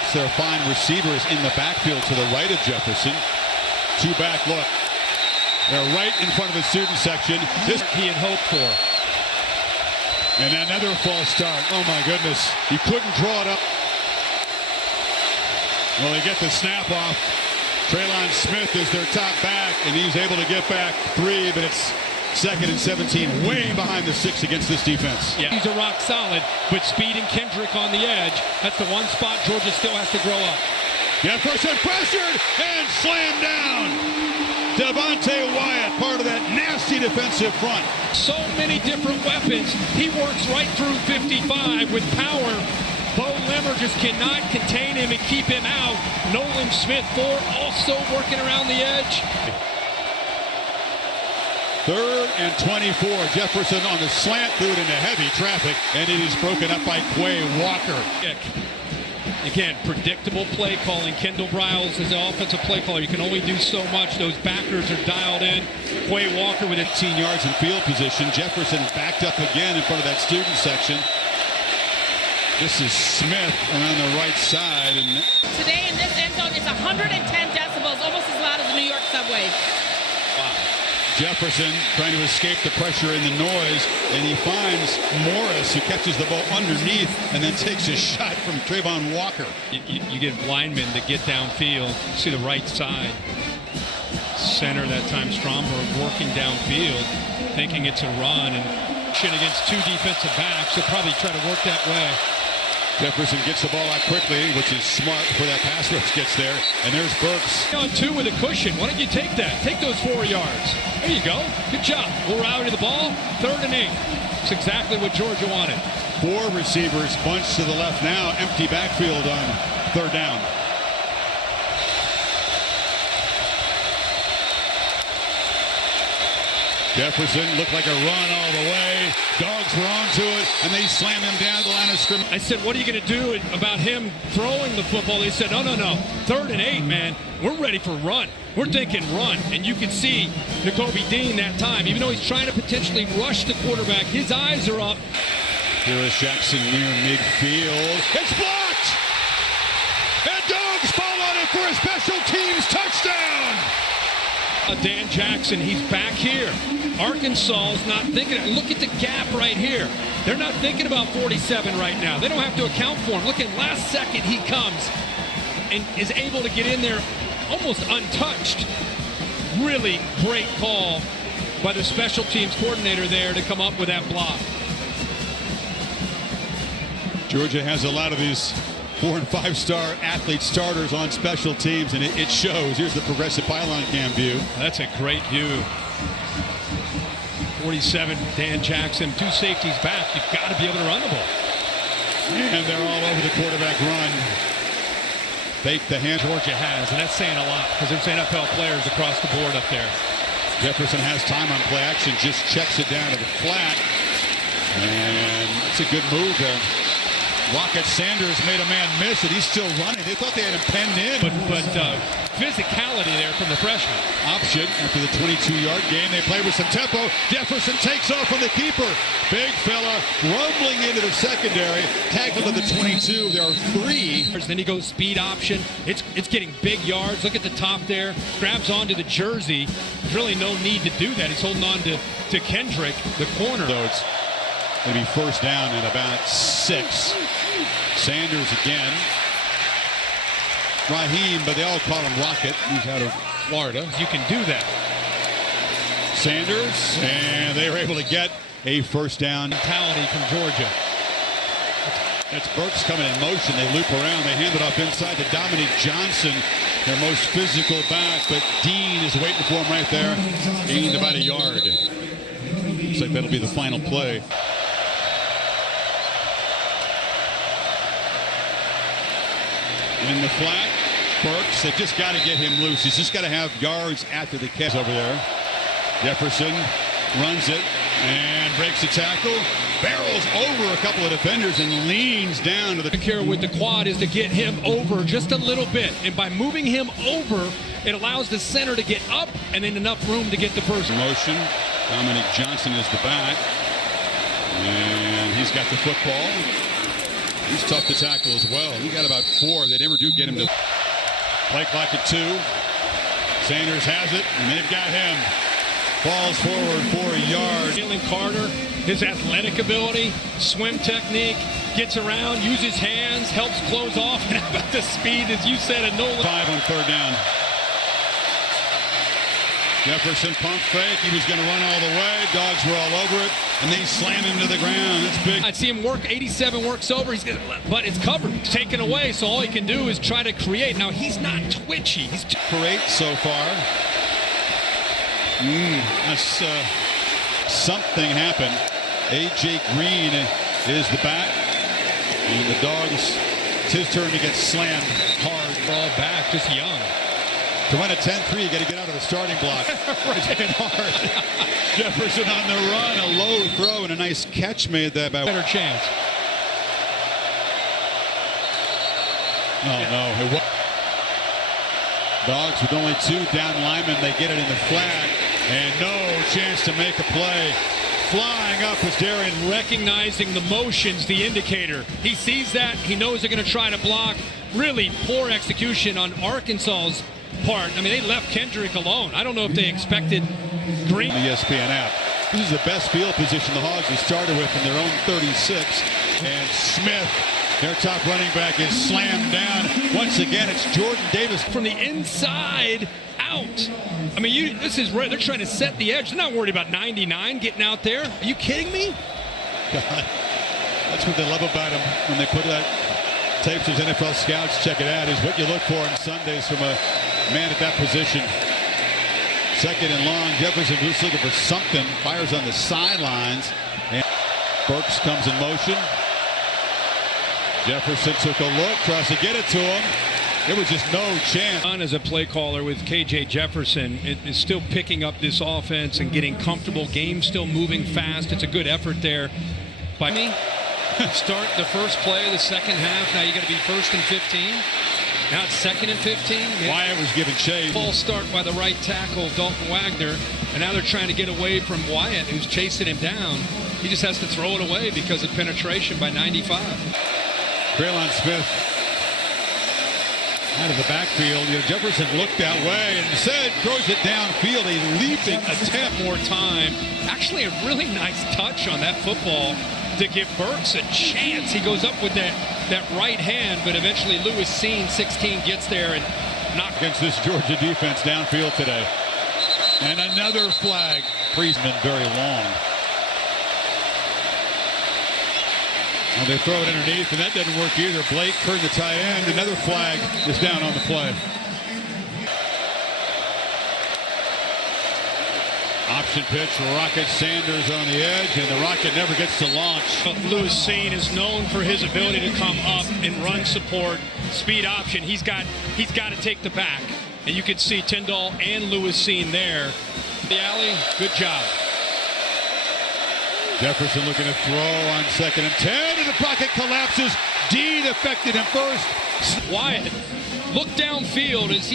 Burks, their fine receivers, in the backfield to the right of Jefferson. Two-back look. They're right in front of the student section. This he had hoped for. And another false start. Oh, my goodness. He couldn't draw it up. Well, they get the snap off. Traylon Smith is their top back, and he's able to get back 3, but it's 2nd and 17, way behind the 6 against this defense. Yeah, he's a rock solid, but Speed and Kendrick on the edge. That's the one spot Georgia still has to grow up. Jefferson pressured and slammed down. Devontae Wyatt, part of that nasty defensive front. So many different weapons. He works right through 55 with power. Bo Lemmer just cannot contain him and keep him out. Nolan Smith, 4, also working around the edge. 3rd and 24. Jefferson on the slant, threw it into heavy traffic, and it is broken up by Quay Walker. Again, predictable play calling. Kendall Briles is the offensive play caller. You can only do so much. Those backers are dialed in. Quay Walker with 18 yards in field position. Jefferson backed up again in front of that student section. This is Smith around the right side. And today in this end zone, it's 110 decibels, almost as loud as the New York subway. Wow. Jefferson trying to escape the pressure and the noise, and he finds Morris, who catches the ball underneath and then takes a shot from Trayvon Walker. You get linemen that get downfield. You see the right side. Center that time, Stromberg working downfield, thinking it's a run, and shit against 2 defensive backs. They'll probably try to work that way. Jefferson gets the ball out quickly, which is smart before that pass rush gets there. And there's Burks. On 2 with a cushion. Why don't you take that? Take those 4 yards. There you go. Good job. We'll rally to the ball. 3rd and 8. It's exactly what Georgia wanted. 4 receivers bunched to the left now. Empty backfield on 3rd down. Jefferson looked like a run all the way. Dogs were onto it, and they slam him down the line of scrimmage. I said, what are you going to do about him throwing the football? They said, no. 3rd and 8, man. We're ready for run. We're thinking run. And you can see Nakobe Dean that time, even though he's trying to potentially rush the quarterback, his eyes are up. Here is Jackson near midfield. It's blocked! And Dogs fall on it for a special teams touchdown! Dan Jackson, he's back here. Arkansas is not thinking. Look at the gap right here. They're not thinking about 47 right now. They don't have to account for him. Look at last second he comes and is able to get in there almost untouched. Really great call by the special teams coordinator there to come up with that block. Georgia has a lot of these 4- and 5-star athlete starters on special teams, and it shows. Here's the progressive pylon cam view. That's a great view. 47, Dan Jackson, 2 safeties back. You've got to be able to run the ball. And they're all over the quarterback run. Fake the hand. Georgia has, and that's saying a lot because there's NFL players across the board up there. Jefferson has time on play action, just checks it down to the flat. And it's a good move there. Rocket Sanders made a man miss it. He's still running. They thought they had him penned in. But physicality there from the freshman. Option after the 22-yard gain. They play with some tempo. Jefferson takes off on the keeper. Big fella rumbling into the secondary. Tackled at the 22. There are 3. Then he goes speed option. It's getting big yards. Look at the top there. Grabs onto the jersey. There's really no need to do that. He's holding on to Kendrick, the corner. So it's going to be 1st down at about 6. Sanders again. Raheem, but they all call him Rocket. He's out of Florida. You can do that. Sanders, and they were able to get a 1st down. Mentality from Georgia. That's Burks coming in motion. They loop around. They hand it off inside to Dominic Johnson, their most physical back, but Dean is waiting for him right there. Gained about a yard. Looks like that'll be the final play. In the flat, Burks, they've just got to get him loose. He's just got to have yards after the catch over there. Jefferson runs it and breaks the tackle. Barrels over a couple of defenders and leans down to the... Here with the quad is to get him over just a little bit. And by moving him over, it allows the center to get up and then enough room to get the first. Motion. Dominic Johnson is the back. And he's got the football. He's tough to tackle as well. He got about 4. They never do get him to play clock at 2. Sanders has it, and they've got him. Falls forward for a yard. Jalen Carter, his athletic ability, swim technique, gets around, uses hands, helps close off. And how about the speed, as you said, and no 5 on 3rd down. Jefferson pump fake. He was going to run all the way. Dogs were all over it, and they slam him to the ground. That's big. I'd see him work. 87 works over. But it's covered. It's taken away, so all he can do is try to create. Now, he's not twitchy. He's For 8 so far. That's something happened. A.J. Green is the back. And the Dogs, it's his turn to get slammed hard. ball back, just young. To win a 10-3, you got to get out of the starting block. It's been hard. Jefferson on the run, a low throw, and a nice catch made that by Better chance. Oh, no. It was. Dogs with only 2 down linemen. They get it in the flat, and no chance to make a play. Flying up is Darian. Recognizing the motions, the indicator. He sees that. He knows they're going to try to block. Really poor execution on Arkansas's part. I mean, they left Kendrick alone. I don't know if they expected Green. The ESPN app. This is the best field position the Hogs have started with in their own 36. And Smith, their top running back, is slammed down. Once again, it's Jordan Davis. From the inside out. I mean, this is where they're trying to set the edge. They're not worried about 99 getting out there. Are you kidding me? God, that's what they love about him when they put that tapes as NFL scouts check it out, is what you look for on Sundays from a man at that position. Second and long. Jefferson just looking for something. Fires on the sidelines. And Burks comes in motion. Jefferson took a look, tries to get it to him. There was just no chance. As a play caller with KJ Jefferson, it is still picking up this offense and getting comfortable. Game still moving fast. It's a good effort there by me. Start the first play of the second half. Now you got to be 1st and 15. Now it's 2nd and 15. Wyatt was given shade. False start by the right tackle, Dalton Wagner. And now they're trying to get away from Wyatt, who's chasing him down. He just has to throw it away because of penetration by 95. Traylon Smith out of the backfield. Jefferson looked that way and said, throws it downfield. A leaping attempt. More time. Actually, a really nice touch on that football to give Burks a chance. He goes up with that right hand, but eventually Lewis Seen, 16, gets there and knocks against this Georgia defense downfield today. And another flag. Friesman very long. And they throw it underneath, and that doesn't work either. Blake turned the tight end. Another flag is down on the play. Option pitch, Rocket Sanders on the edge, and the Rocket never gets to launch. Lewis Seen is known for his ability to come up and run support, speed option. He's got to take the back, and you can see Tyndall and Lewis Seen there. The alley, good job. Jefferson looking to throw on 2nd and 10, and the pocket collapses. Dean affected him first. Wyatt, look downfield as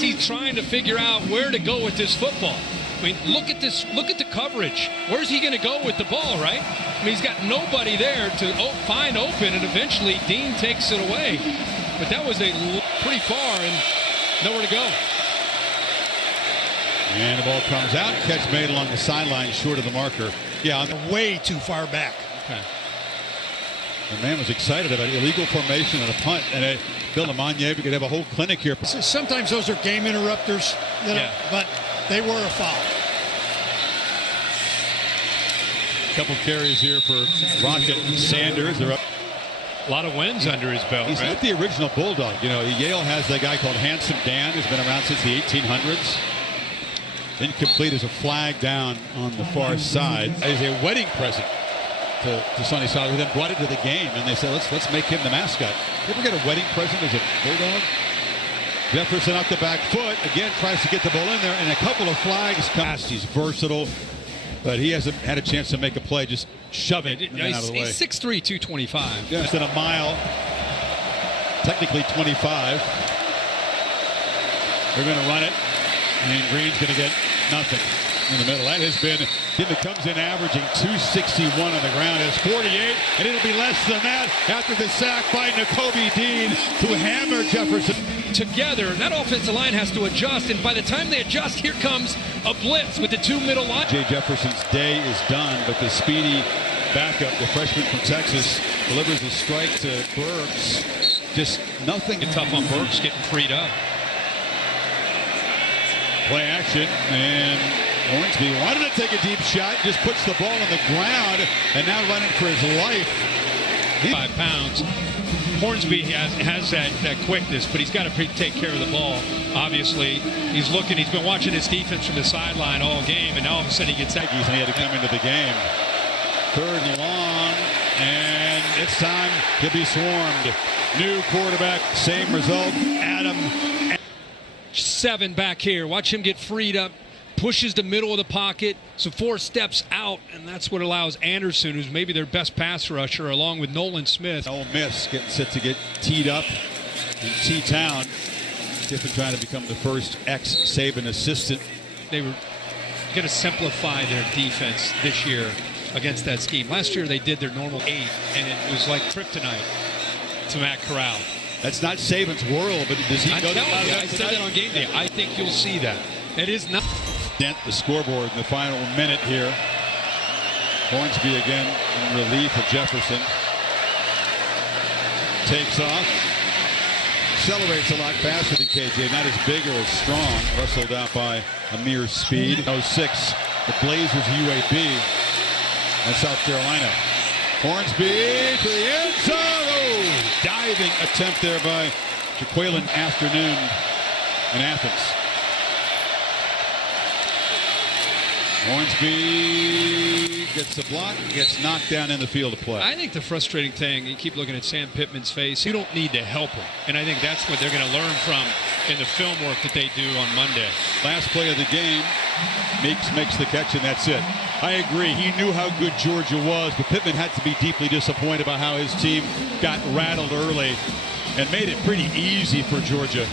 he's trying to figure out where to go with this football. I mean, look at this. Look at the coverage. Where's he going to go with the ball, right? I mean, he's got nobody there to find open, and eventually Dean takes it away. But that was pretty far and nowhere to go. And the ball comes out. Catch made along the sideline, short of the marker. Yeah, way too far back. Okay. The man was excited about illegal formation and a punt. And Bill Lamagnier, we could have a whole clinic here. Sometimes those are game interrupters, but they were a foul. A couple carries here for Rocket and Sanders. They're up. A lot of wins under his belt. He's not the original Bulldog. Yale has that guy called Handsome Dan, who's been around since the 1800s. Incomplete as a flag down on the far side. As a wedding present to Sonny Sodder, who then brought it to the game, and they said, let's make him the mascot. You ever get a wedding present as a Bulldog? Jefferson up the back foot, again tries to get the ball in there, and a couple of flags come. He's versatile, but he hasn't had a chance to make a play, just shove it out of the way. He's 6'3", 225. Less than a mile, technically 25. They're going to run it. And Green's going to get nothing. in the middle. That has been, it comes in averaging 261 on the ground. It's 48, and it'll be less than that after the sack by Nakobe Dean, who hammered Jefferson. Together, that offensive line has to adjust, and by the time they adjust, here comes a blitz with the two middle line. Jay Jefferson's day is done, but the speedy backup, the freshman from Texas, delivers a strike to Burks. Just nothing. Tough on Burks getting freed up. Play action, and Hornsby wanted to take a deep shot, just puts the ball on the ground, and now running for his life. 5 pounds. Hornsby has that quickness, but he's got to take care of the ball. Obviously, he's been watching his defense from the sideline all game, and now all of a sudden he gets that. And he had to come into the game. 3rd and long, and it's time to be swarmed. New quarterback, same result. Adam. 7 back here. Watch him get freed up. Pushes the middle of the pocket, so 4 steps out, and that's what allows Anderson, who's maybe their best pass rusher, along with Nolan Smith. Ole Miss getting set to get teed up in T-Town. Kiffin trying to become the first ex-Saban assistant. They were going to simplify their defense this year against that scheme. Last year they did their normal 8, and it was like kryptonite to Matt Corral. That's not Saban's world, but does he go down? I said that on game day. I think you'll see that. It is not. Dent the scoreboard in the final minute here. Hornsby again in relief of Jefferson. Takes off. Accelerates a lot faster than KJ. Not as big or as strong. Wrestled out by a mere speed. 06. The Blazers UAB in South Carolina. Hornsby to the end zone. Oh, diving attempt there by Jaquelin Afternoon in Athens. Hornsby gets the block, gets knocked down in the field of play. I think the frustrating thing, you keep looking at Sam Pittman's face, you don't need to help him. And I think that's what they're going to learn from in the film work that they do on Monday. Last play of the game, Meeks makes the catch, and that's it. I agree. He knew how good Georgia was, but Pittman had to be deeply disappointed about how his team got rattled early and made it pretty easy for Georgia.